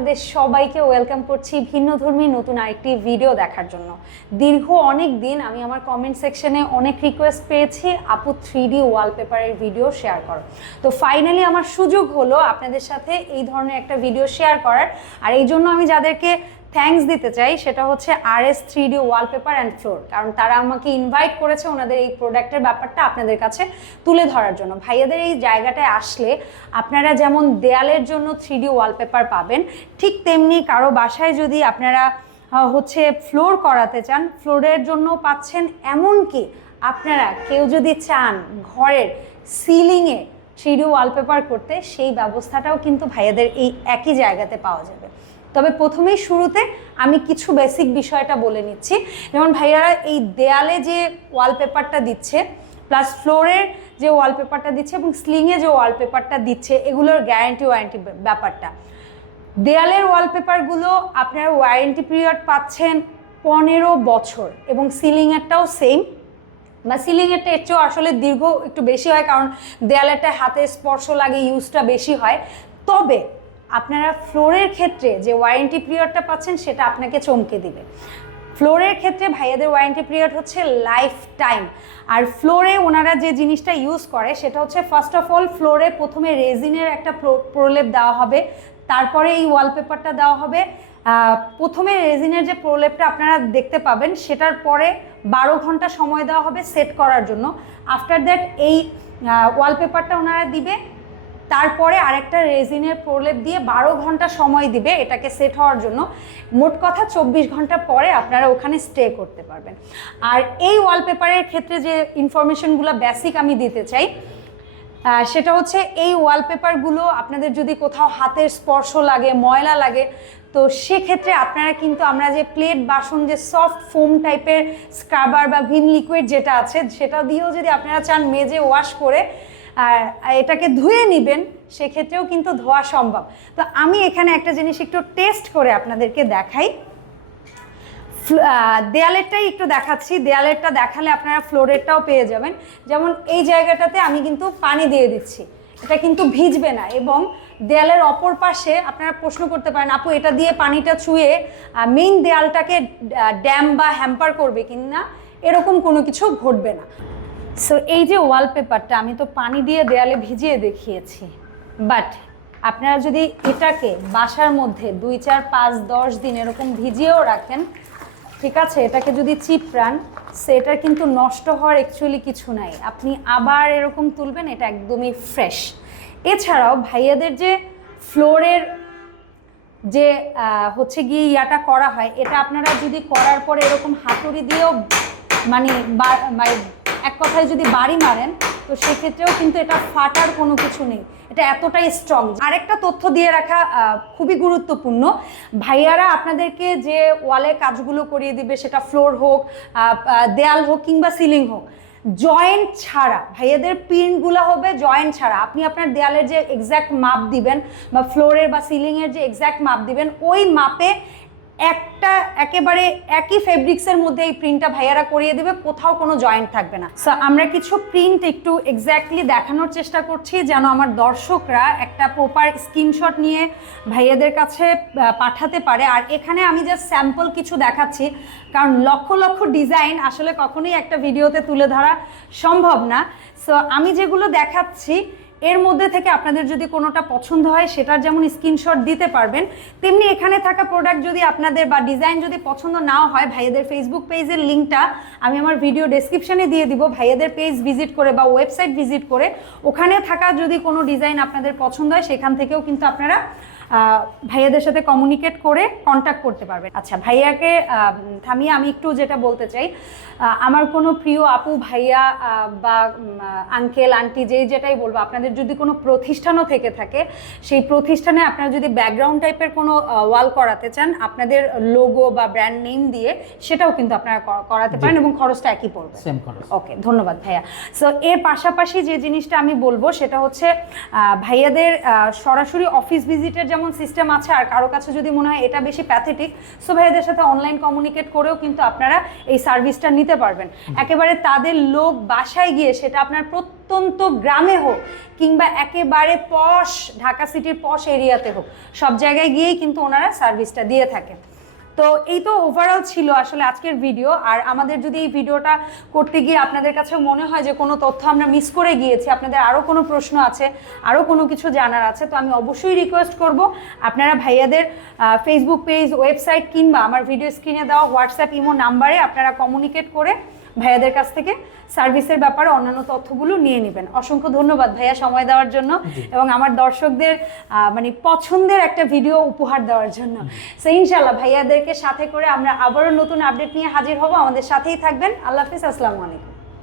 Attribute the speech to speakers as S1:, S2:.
S1: আপনাদের সবাইকে ওয়েলকাম করছি ভিন্নধর্মী নতুন আরেকটি ভিডিও দেখার জন্য। দীর্ঘ অনেক দিন আমি আমার কমেন্ট সেকশনে অনেক রিকোয়েস্ট পেয়েছি, আপু থ্রি ডি ওয়ালপেপারের ভিডিও শেয়ার করো তো ফাইনালি আমার সুযোগ হলো আপনাদের সাথে এই ধরনের একটা ভিডিও শেয়ার করার। আর এই জন্য আমি যাদেরকে থ্যাঙ্কস দিতে চাই সেটা হচ্ছে R S three D wallpaper and floor কারণ তারা আমাকে ইনভাইট করেছে ওনাদের এই প্রোডাক্টের ব্যাপারটা আপনাদের কাছে তুলে ধরার জন্য। ভাইয়াদের এই জায়গাটায় আসলে আপনারা যেমন দেয়ালের জন্য থ্রি ডি ওয়ালপেপার পাবেন, ঠিক তেমনি কারও বাসায় যদি আপনারা হচ্ছে ফ্লোর করাতে চান ফ্লোরের জন্য পাচ্ছেন এমনকি আপনারা কেউ যদি চান ঘরের সিলিংয়ে থ্রি ডি ওয়ালপেপার করতে, সেই ব্যবস্থাটাও কিন্তু ভাইয়াদের এই একই জায়গাতে পাওয়া যাবে। তবে প্রথমেই শুরুতে আমি কিছু বেসিক বিষয়টা বলে নিচ্ছি। যেমন ভাইয়ারা এই দেয়ালে যে ওয়ালপেপারটা দিচ্ছে প্লাস ফ্লোরের যে ওয়ালপেপারটা দিচ্ছে এবং স্লিংয়ে যে ওয়ালপেপারটা দিচ্ছে, এগুলোর গ্যারান্টি ওয়ারেন্টি ব্যাপারটা। দেয়ালের ওয়ালপেপারগুলো আপনার ওয়ারেন্টি পিরিয়ড পাচ্ছেন পনেরো বছর এবং সিলিংয়েরটাও সেম বা সিলিংয়েরটা এর চেয়েও আসলে দীর্ঘ একটু বেশি হয় কারণ দেয়ালেরটা হাতে স্পর্শ লাগে ইউজটা বেশি হয়। তবে আপনারা ফ্লোরের ক্ষেত্রে যে ওয়ারেন্টি পিরিয়ডটা পাচ্ছেন, সেটা আপনাকে চমকে দিবে। ফ্লোরের ক্ষেত্রে ভাইয়াদের ওয়ারেন্টি পিরিয়ড হচ্ছে লাইফ টাইম আর ফ্লোরে ওনারা যে জিনিসটা ইউজ করে, সেটা হচ্ছে ফার্স্ট অফ অল ফ্লোরে প্রথমে রেজিনের একটা প্র- প্রলেপ দেওয়া হবে, তারপরে এই ওয়ালপেপারটা দেওয়া হবে। প্রথমে রেজিনের যে প্রলেপটা আপনারা দেখতে পাবেন, সেটার পরে বারো ঘণ্টা সময় দেওয়া হবে সেট করার জন্য। আফটার দ্যাট এই ওয়ালপেপারটা ওনারা দিবে তারপরে আরেকটা রেজিনের প্রলেপ দিয়ে বারো ঘণ্টা সময় দিবে এটাকে সেট হওয়ার জন্য। মোট কথা চব্বিশ ঘণ্টা পরে আপনারা ওখানে স্টে করতে পারবেন। আর এই ওয়ালপেপারের ক্ষেত্রে যে ইনফরমেশনগুলো বেসিক আমি দিতে চাই সেটা হচ্ছে এই ওয়ালপেপারগুলো আপনাদের যদি কোথাও হাতের স্পর্শ লাগে, ময়লা লাগে, তো সেক্ষেত্রে আপনারা কিন্তু আমরা যে প্লেট বাসন, যে সফট ফোম টাইপের স্ক্রাবার বা ভিম লিকুইড যেটা আছে, সেটা দিয়েও যদি আপনারা চান মেজে ওয়াশ করে আর এটাকে ধুয়ে নেবেন, সেক্ষেত্রেও কিন্তু ধোয়া সম্ভব। তো আমি এখানে একটা জিনিস একটু টেস্ট করে আপনাদেরকে দেখাই। দেয়ালেরটাই একটু দেখাচ্ছি। দেয়ালেরটা দেখালে আপনারা ফ্লোরেরটাও পেয়ে যাবেন। যেমন এই জায়গাটাতে আমি কিন্তু পানি দিয়ে দিচ্ছি। এটা কিন্তু ভিজবে না এবং দেয়ালের অপর পাশে আপনারা প্রশ্ন করতে পারেন, আপু, এটা দিয়ে পানিটা ছুঁয়ে মেইন দেয়ালটাকে ড্যাম বা হ্যাম্পার করবে কিনা? এরকম কোনো কিছু ঘটবে না। সো এই যে ওয়ালপেপারটা আমি তো পানি দিয়ে দেয়ালে ভিজিয়ে দেখিয়েছি। বাট আপনারা যদি এটাকে বাসার মধ্যে দুই, চার, পাঁচ, দশ দিন এরকম ভিজিয়েও রাখেন, ঠিক আছে, এটাকে যদি চিপড়ান সেটার কিন্তু নষ্ট হওয়ার অ্যাকচুয়ালি কিছু নাই। আপনি আবার এরকম তুলবেন, এটা একদমই ফ্রেশ এছাড়াও ভাইয়াদের যে ফ্লোরের যে হচ্ছে গিয়ে ইয়াটা করা হয়, এটা আপনারা যদি করার পরে এরকম হাতুড়ি দিয়েও মানে মানে এক কথায় যদি বাড়ি মারেন, তো সেক্ষেত্রেও কিন্তু এটা ফাটার কোনো কিছু নেই। এটা এতটাই স্ট্রং আরেকটা তথ্য দিয়ে রাখা খুবই গুরুত্বপূর্ণ। ভাইয়ারা আপনাদেরকে যে ওয়ালে কাজগুলো করিয়ে দিবে, সেটা ফ্লোর হোক দেয়াল হোক কিংবা সিলিং হোক জয়েন্ট ছাড়া, ভাইয়াদের প্রিন্টগুলো হবে জয়েন্ট ছাড়া। আপনি আপনার দেয়ালের যে এক্স্যাক্ট মাপ দিবেন বা ফ্লোরের বা সিলিংয়ের যে এক্স্যাক্ট মাপ দিবেন, ওই মাপে একটা একেবারে একই ফেব্রিক্সের মধ্যে এই প্রিন্টটা ভাইয়ারা করিয়ে দেবে, কোথাও কোনো জয়েন্ট থাকবে না। সো আমরা কিছু প্রিন্ট একটু এক্স্যাক্টলি দেখানোর চেষ্টা করছি, যেন আমার দর্শকরা একটা প্রপার স্ক্রিনশট নিয়ে ভাইয়াদের কাছে পাঠাতে পারে। আর এখানে আমি জাস্ট স্যাম্পল কিছু দেখাচ্ছি, কারণ লক্ষ লক্ষ ডিজাইন আসলে কখনোই একটা ভিডিওতে তুলে ধরা সম্ভব না। সো আমি যেগুলো দেখাচ্ছি এর মধ্যে থেকে আপনাদের যদি কোনোটা পছন্দ হয়, সেটার যেমন স্ক্রিনশট দিতে পারবেন, তেমনি এখানে থাকা প্রোডাক্ট যদি আপনাদের বা ডিজাইন যদি পছন্দ নাও হয়, ভাইয়াদের ফেসবুক পেজের লিঙ্কটা আমি আমার ভিডিও ডেসক্রিপশানে দিয়ে দিব। ভাইয়াদের পেজ ভিজিট করে বা ওয়েবসাইট ভিজিট করে, ওখানে থাকা যদি কোনো ডিজাইন আপনাদের পছন্দ হয়, সেখান থেকেও কিন্তু আপনারা ভাইয়াদের সাথে কমিউনিকেট করে কন্ট্যাক্ট করতে পারবেন। আচ্ছা ভাইয়াকে থামিয়ে আমি একটু যেটা বলতে চাই আমার কোনো প্রিয় আপু ভাইয়া বা আঙ্কেল আন্টি যেই যেটাই বলব আপনাদের যদি কোনো প্রতিষ্ঠানও থেকে থাকে সেই প্রতিষ্ঠানে আপনারা যদি ব্যাকগ্রাউন্ড টাইপের কোনো ওয়াল করাতে চান আপনাদের লোগো বা ব্র্যান্ড নেম দিয়ে সেটাও কিন্তু আপনারা করাতে পারেন এবং খরচটা একই পড়বে।
S2: সেম খরচ।
S1: ওকে ধন্যবাদ ভাইয়া। সো এর পাশাপাশি যে জিনিসটা আমি বলব সেটা হচ্ছে ভাইয়াদের সরাসরি অফিস ভিজিটের যেমন যেমন সিস্টেম আছে আর কারও কাছে যদি মনে হয় এটা বেশি প্যাথেটিক সো ভাইয়াদের সাথে অনলাইন কমিউনিকেট করেও কিন্তু আপনারা এই সার্ভিসটা নিতে পারবেন। একেবারে তাদের লোক বাসায় গিয়ে সেটা আপনার প্রত্যন্ত গ্রামে হোক কিংবা একেবারে পশ ঢাকা সিটির পশ এরিয়াতে হোক সব জায়গায় গিয়েই কিন্তু ওনারা সার্ভিসটা দিয়ে থাকে তো এই তো ওভারঅল ছিল আসলে আজকের ভিডিও আর আমাদের যদি এই ভিডিওটা করতে গিয়ে আপনাদের কাছে মনে হয় যে কোনো তথ্য আমরা মিস করে গিয়েছি, আপনাদের আরও কোনো প্রশ্ন আছে আরও কোনো কিছু জানার আছে, তো আমি অবশ্যই রিকোয়েস্ট করব আপনারা ভাইয়াদের ফেসবুক পেজ ওয়েবসাইট কিংবা আমার ভিডিও স্ক্রিনে দেওয়া হোয়াটসঅ্যাপ ইমো নাম্বারে আপনারা কমিউনিকেট করে ভাইয়াদের কাছ থেকে সার্ভিসের ব্যাপারে অন্যান্য তথ্যগুলো নিয়ে নেবেন। অসংখ্য ধন্যবাদ ভাইয়া সময় দেওয়ার জন্য এবং আমার দর্শকদের মানে পছন্দের একটা ভিডিও উপহার দেওয়ার জন্য। সো ইনশাল্লাহ ভাইয়াদেরকে সাথে করে আমরা আবারও নতুন আপডেট নিয়ে হাজির হব। আমাদের সাথেই থাকবেন। আল্লাহ হাফিজ। আসসালামু আলাইকুম।